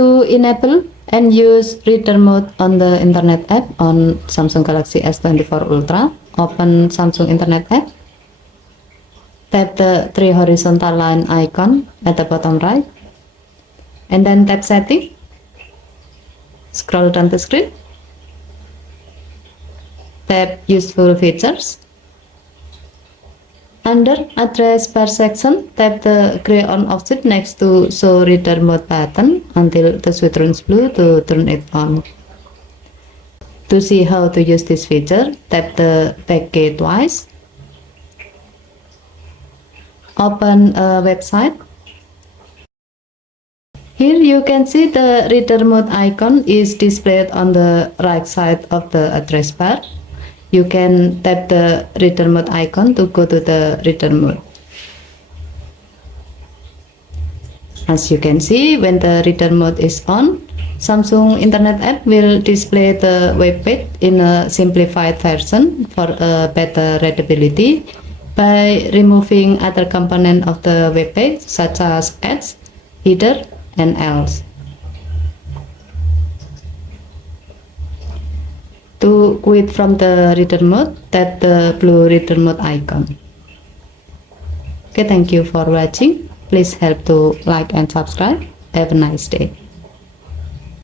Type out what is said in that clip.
To enable and use reader mode on the Internet app on Samsung Galaxy S24 Ultra, open Samsung Internet app. Tap the three horizontal line icon at the bottom right, and then tap Setting. Scroll down the screen. Tap Useful Features. Under Address Bar section, tap the gray on object next to Show Reader Mode button until the switch turns blue to turn it on. To see how to use this feature, tap the back key twice. Open a website. Here you can see the reader mode icon is displayed on the right side of the address bar. You can tap the reader mode icon to go to the reader mode. As you can see, when the reader mode is on, Samsung Internet app will display the web page in a simplified version for a better readability by removing other components of the web page such as ads, header, and else. To quit from the reader mode, tap the blue reader mode icon. Okay, thank you for watching. Please help to like and subscribe. Have a nice day.